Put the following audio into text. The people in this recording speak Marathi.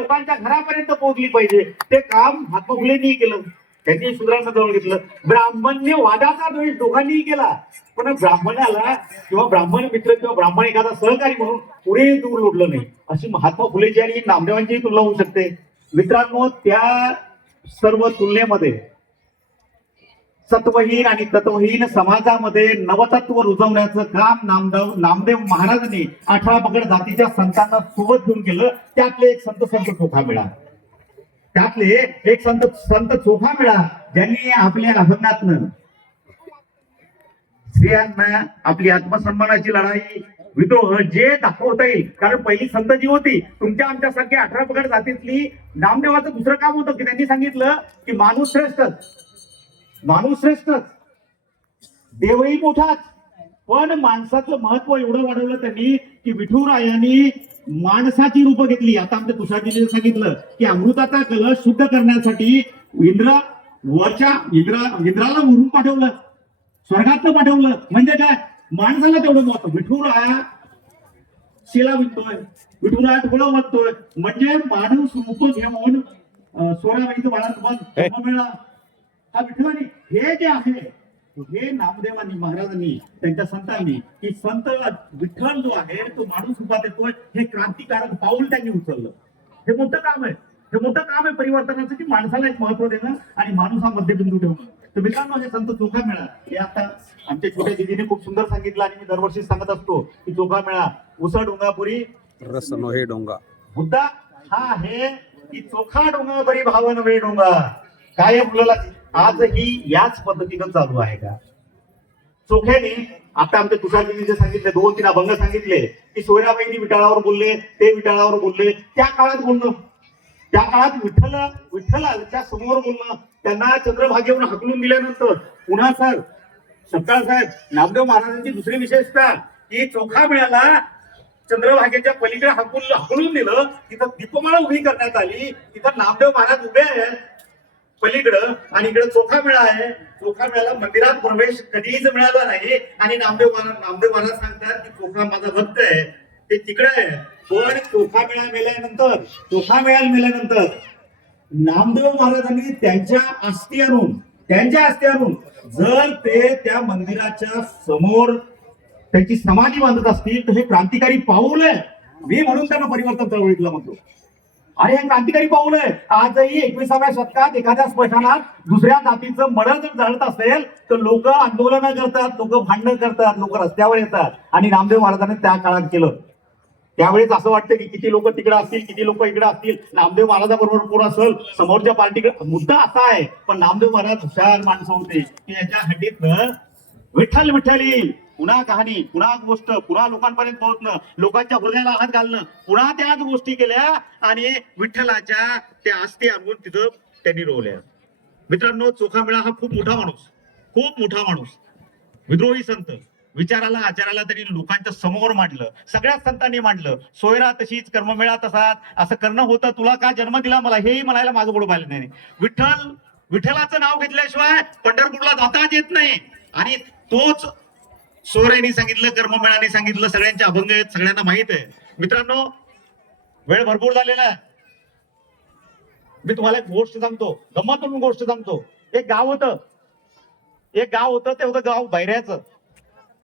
लोकांच्या घरापर्यंत पोहोचली पाहिजे. ते काम महात्मा फुलेंनी केलं. त्यांनी शूद्रांना जवळ घेतलं. ब्राह्मणने वादाचा द्वेष दोघांनीही केला. पण ब्राह्मणाला किंवा ब्राह्मण मित्र किंवा ब्राह्मण एखादा सहकारी म्हणून पुढे दूर लोटलं नाही. अशी महात्मा फुलेची आणि नामदेवांची तुलना होऊ शकते. मित्रांनो त्या सर्व तुलनेमध्ये सत्वहीन आणि तत्वहीन समाजामध्ये नवतत्व रुजवण्याचं काम नामदेव नामदेव महाराजांनी अठरा पगड जातीच्या संतांना सोबत घेऊन केलं त्यातले एक संत संत चोखा मिळा. त्यातले एक संत संत चोखा मिळा ज्यांनी आपल्या अभंगातनं स्त्रियांना आपली आत्मसन्मानाची लढाई विद्रोह जे दाखवता येईल. कारण पहिली संत जी होती तुमच्या आमच्यासारख्या अठरा पगड जातीतली नामदेवाचं दुसरं काम होतं की त्यांनी सांगितलं की माणूस श्रेष्ठ. माणूस श्रेष्ठच. देवही मोठाच. पण माणसाचं महत्त्व एवढं वाढवलं त्यांनी की विठुरायांनी माणसाची रूप घेतली. आता आमच्या तुषारजीने सांगितलं की अमृताचा कलश शुद्ध करण्यासाठी इंद्र वरच्या इंद्रा इंद्राला वरून पाठवलं. स्वर्गातनं पाठवलं. म्हणजे काय? माणसाला तेवढं महत्त्व. विठुराया शिला विकतोय विठुराया तुकडं म्हणतोय म्हणजे माणूस रूप घेऊन अं, सोळाबाईचं बाळात मेळा हा विठ्ठलानी हे जे आहे हे नामदेवांनी महाराजांनी त्यांच्या संतांनी की संत विठ्ठल जो आहे तो माणूस रूपात येतोय हे क्रांतिकारक पाऊल त्यांनी उचललं. हे मोठं काम आहे. हे मोठं काम आहे परिवर्तनाचं की माणसाला एक महत्त्व देणं आणि माणूस हा मध्यबिंदू ठेवणं. तर मित्रांनो हे संत चोखा मेळा. हे आता आमच्या छोट्या दिदीने खूप सुंदर सांगितलं आणि मी दरवर्षी सांगत असतो की चोखा मेळा. उसळ डोंगापुरी रस नोहे डोंगा. मुद्दा हा आहे की चोखा डोंगा बरी भाव नव्हे डोंगा काय मुलाला आजही याच पद्धतीनं चालू आहे का? चोख्याने आता आमच्या तुषारजीने जे सांगितले दोन तीन अभंग सांगितले की सोयराबाईंनी विटाळावर बोलले ते विटाळावर बोलले त्या काळात बोलणं. त्या काळात विठ्ठल विठ्ठलाच्या समोर बोलणं. त्यांना चंद्रभागेवर हकलून दिल्यानंतर पुन्हा सर सकाळ साहेब नामदेव महाराजांची दुसरी विशेषता की चोखा मिळाला चंद्रभागेच्या पलीकडे हाकून हकलून दिलं तिथं दीपमाळा उभी करण्यात आली तिथं नामदेव महाराज उभे आहेत पलीकडं आणि इकडे चोखा मेळा आहे. चोखा मेळाला मंदिरात प्रवेश कधीच मिळाला नाही आणि नामदेव नामदेव महाराज सांगतात की चोखा माझा भक्त आहे ते तिकडे आहे. पण चोखा मेळा मेल्यानंतर चोखा मेळ्याला मेल्यानंतर नामदेव महाराजांनी त्यांच्या अस्थी आणून त्यांच्या अस्थी आणून जर ते त्या मंदिराच्या समोर त्यांची समाधी बांधत असतील तर हे क्रांतिकारी पाऊल आहे. मी म्हणून त्यांना परिवर्तन चळवळीतला म्हणतो अरे हे क्रांतिकारी पाऊल आहे. आजही एकविसाव्या शतकात एखाद्या स्मशानात दुसऱ्या जातीचं मळ जर जळत असेल तर लोक आंदोलनं करतात लोक भांडणं करतात लोक रस्त्यावर येतात. आणि नामदेव महाराजांनी त्या काळात केलं. त्यावेळेस असं वाटतं की किती लोक तिकडे असतील किती लोक इकडे असतील. नामदेव महाराजाबरोबर कोण असेल? समोरच्या पार्टीकडे. मुद्दा असा आहे. पण नामदेव महाराज हुशार माणसं होते. की याच्या हड्डीतनं विठ्ठल विठ्ठली. पुन्हा कहाणी पुन्हा गोष्ट पुन्हा लोकांपर्यंत पोहोचणं लोकांच्या हृदयाला हात घालणं पुन्हा त्याच गोष्टी केल्या आणि विठ्ठलाच्या त्या आस्ती आणून तिथं त्यांनी रोवल्या. मित्रांनो चोखामेळा हा खूप मोठा माणूस खूप मोठा माणूस. विद्रोही संत. विचाराला आचाराला तरी लोकांच्या समोर मांडलं. सगळ्याच संतांनी मांडलं. सोयरा तशीच कर्ममेळा तसाच. असं करणं होतं तुला का जन्म दिला? मला हेही म्हणायला मागं पुढे पाहिलं नाही. विठ्ठल विठ्ठलाचं नाव घेतल्याशिवाय पंढरपूरला जाताच येत नाही. आणि तोच सोरेनी सांगितलं कर्ममेळाने सांगितलं सगळ्यांचे अभंग आहेत सगळ्यांना माहीत आहे. मित्रांनो वेळ भरपूर झालेला आहे. मी तुम्हाला एक गोष्ट सांगतो गंमत गोष्ट सांगतो. एक गाव होतं. एक गाव होतं ते होतं गाव बैऱ्याचं